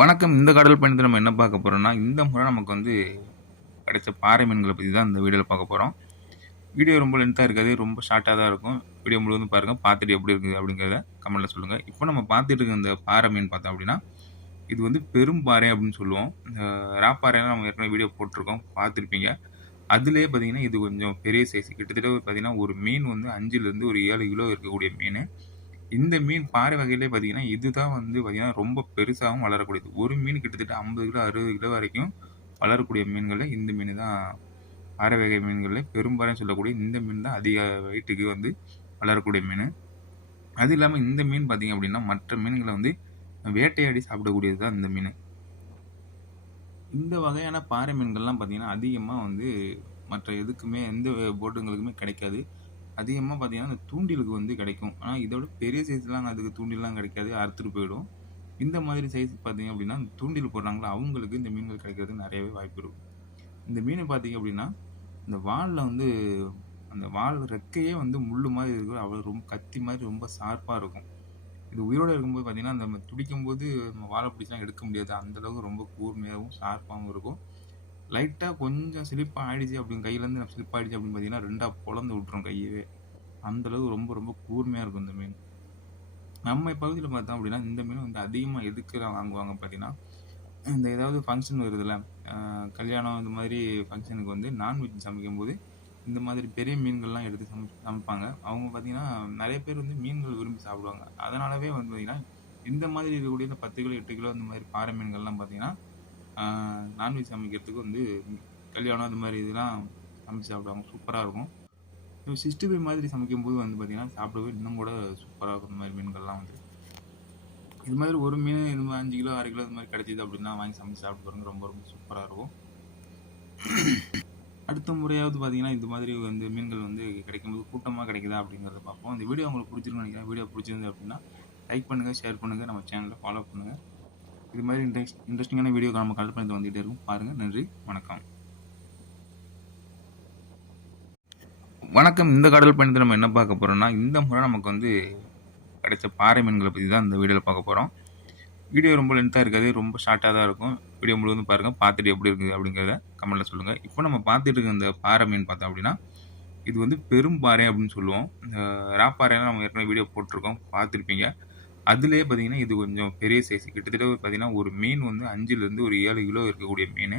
வணக்கம். இந்த கடல் பயணத்துல நம்ம என்ன பார்க்க போறோம்னா, இந்த முறை நமக்கு வந்து கிடைச்ச பாறை மீன்கள பத்தி தான் இந்த வீடியோல பார்க்க போறோம். வீடியோ ரொம்ப லென்த்தா இருக்காது. ரொம்ப ஷார்ட்டா தான் இருக்கும். வீடியோ முழுவதும் பாருங்க. பார்த்துட்டு எப்படி இருக்குது அப்படிங்கிறத கமெண்ட்ல சொல்லுங்க. இப்போ நம்ம பார்த்துட்டு இருக்க இந்த பாறை மீன் பார்த்தோம் அப்படின்னா, இது வந்து பெரும்பாறை அப்படின்னு சொல்லுவோம். இந்த ராப்பாறைலாம் நம்ம ஏற்கனவே வீடியோ போட்டிருக்கோம். பார்த்துருப்பீங்க. அதிலேயே பார்த்தீங்கன்னா, இது கொஞ்சம் பெரிய சைஸ். கிட்டத்தட்ட பார்த்தீங்கன்னா, ஒரு மீன் வந்து 5லிருந்து ஒரு 7 கிலோ இருக்கக்கூடிய மீனு. இந்த மீன் பாறை வகையிலே பார்த்தீங்கன்னா, இதுதான் வந்து பார்த்தீங்கன்னா, ரொம்ப பெருசாவும் வளரக்கூடியது. ஒரு மீன் கிட்டத்தட்ட 50 கிலோ, 60 கிலோ வரைக்கும் வளரக்கூடிய மீன்கள்ல இந்த மீனு தான் பாறை வகை மீன்கள்ல பெரும்பாறைன்னு சொல்லக்கூடிய இந்த மீன் தான் அதிக வெயிட்டுக்கு வந்து வளரக்கூடிய மீனு. அது இல்லாம இந்த மீன் பார்த்தீங்க அப்படின்னா, மற்ற மீன்கள வந்து வேட்டையாடி சாப்பிடக்கூடியது தான் இந்த மீனு. இந்த வகையான பாறை மீன்கள்லாம் பார்த்தீங்கன்னா, அதிகமா வந்து மற்ற எதுக்குமே எந்த போட்டுங்களுக்குமே கிடைக்காது. அதிகமா பார்த்தீங்கன்னா, அந்த தூண்டிலுக்கு வந்து கிடைக்கும். ஆனா, இதோட பெரிய சைஸ்லாம் அதுக்கு தூண்டில்லாம் கிடைக்காது. அறுத்துட்டு போயிடும். இந்த மாதிரி சைஸ் பார்த்தீங்க அப்படின்னா, தூண்டில் போடுறாங்கல்ல, அவங்களுக்கு இந்த மீன்கள் கிடைக்கிறதுக்கு நெறையவே வாய்ப்பு இருக்கும். இந்த மீன பார்த்தீங்க அப்படின்னா, இந்த வால்ல வந்து அந்த வால் ரெக்கையே வந்து முள்ளு மாரி இருக்கும். அவ்வளோ ரொம்ப கத்தி மாரி ரொம்ப ஷார்ப்பா இருக்கும். இது உயிரோட இருக்கும்போது பார்த்தீங்கன்னா, நம்ம துடிக்கும்போது நம்ம வால பிடிச்சுலாம் எடுக்க முடியாது. அந்த அளவுக்கு ரொம்ப கூர்மையாவும், ஷார்ப்பாவும் இருக்கும். லைட்டா கொஞ்சம் ஸ்லிப் ஆயிடுச்சு அப்படின்னு கையிலேருந்து ஸ்லிப் ஆயிடுச்சு அப்படின்னு பார்த்தீங்கன்னா, 2ஆ பொளந்து விட்டுரும் கையவே. அந்த அளவுக்கு ரொம்ப ரொம்ப கூர்மையா இருக்கும் இந்த மீன். நம்ம பகுதியில பார்த்தோம் அப்படின்னா, இந்த மீன் வந்து அதிகமா எதுக்குலாம் வாங்குவாங்க பார்த்தீங்கன்னா, இந்த ஏதாவது ஃபங்ஷன் வருதுல்ல, அ கல்யாணம் இந்த மாதிரி ஃபங்ஷனுக்கு வந்து நான்வெஜ் சமைக்கும்போது, இந்த மாதிரி பெரிய மீன்கள்லாம் எடுத்து சமைப்பாங்க. அவங்க பார்த்தீங்கன்னா, நெறைய பேர் வந்து மீன்கள் விரும்பி சாப்பிடுவாங்க. அதனாலவே வந்து பார்த்தீங்கன்னா, இந்த மாதிரி இருக்கக்கூடிய இந்த 10 கிலோ, 8 கிலோ இந்த மாதிரி பாறை மீன்கள்லாம் பார்த்தீங்கன்னா, அ நான்வெஜ் சமைக்கிறதுக்கு வந்து கல்யாணம் இந்த மாதிரி இதெல்லாம் சமைச்சு சாப்பிடுவாங்க. சூப்பரா இருக்கும். 65 மாதிரி சமைக்கும்போது வந்து பார்த்தீங்கன்னா, சாப்பிடவே இன்னும் கூட சூப்பரா இருக்கும் இந்த மாதிரி மீன்கள்லாம் வந்து. இது மாதிரி ஒரு மீன் இது மாதிரி 5 கிலோ, 6 கிலோ இது மாதிரி கிடைச்சிது அப்படின்னா வாங்கி சமைச்சு சாப்பிட்டு பாருங்க. ரொம்ப ரொம்ப சூப்பரா இருக்கும். அடுத்த முறையாவது பார்த்தீங்கன்னா, இந்த மாதிரி வந்து மீன்கள் வந்து கிடைக்கும்போது கூட்டமா கிடைக்குதா அப்படிங்கிறத பார்ப்போம். இந்த வீடியோ உங்களுக்கு பிடிச்சிருக்குன்னு நினைக்கிறேன். வீடியோ பிடிச்சிருந்து அப்படின்னா, லைக் பண்ணுங்க, ஷேர் பண்ணுங்க, நம்ம சேனலை ஃபாலோ பண்ணுங்க. இது மாதிரி இன்ட்ரெஸ்டிங்கான வீடியோ நம்ம கடல் பயணத்துல வந்துகிட்டே இருக்கும். பாருங்க. நன்றி. வணக்கம். வணக்கம். இந்த கடல் பயணத்துல நம்ம என்ன பார்க்க போறோம்னா, இந்த முறை நமக்கு வந்து கிடைச்ச பாறை மீன்கள பத்தி தான் இந்த வீடியோல பார்க்க போறோம். வீடியோ ரொம்ப லென்த்தா இருக்காது. ரொம்ப ஷார்ட்டா தான் இருக்கும். வீடியோ முழுவதும் பாருங்க. பார்த்துட்டு எப்படி இருக்குது அப்படிங்கிறத கமெண்ட்ல சொல்லுங்க. இப்போ நம்ம பார்த்துட்டு இருக்க இந்த பாறை மீன் பார்த்தோம் அப்படின்னா, இது வந்து பெரும்பாறை அப்படின்னு சொல்லுவோம். இந்த ராப்பாறைலாம் நம்ம ஏற்கனவே வீடியோ போட்டிருக்கோம். பார்த்துருப்பீங்க. அதிலேயே பார்த்தீங்கன்னா, இது கொஞ்சம் பெரிய சைஸ். கிட்டத்தட்ட பார்த்தீங்கன்னா, ஒரு மீன் வந்து 5லிருந்து ஒரு 7 கிலோ இருக்கக்கூடிய மீனு.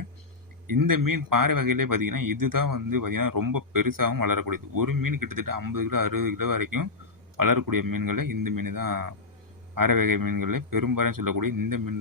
இந்த மீன் பாறை வகையிலே பார்த்தீங்கன்னா, இதுதான் வந்து பார்த்தீங்கன்னா, ரொம்ப பெருசாவும் வளரக்கூடியது. ஒரு மீன் கிட்டத்தட்ட 50 கிலோ, 60 கிலோ வரைக்கும் வளரக்கூடிய மீன்கள்ல இந்த மீனு தான் பாறை வகை மீன்கள்ல பெரும்பாறைன்னு சொல்லக்கூடிய இந்த மீன்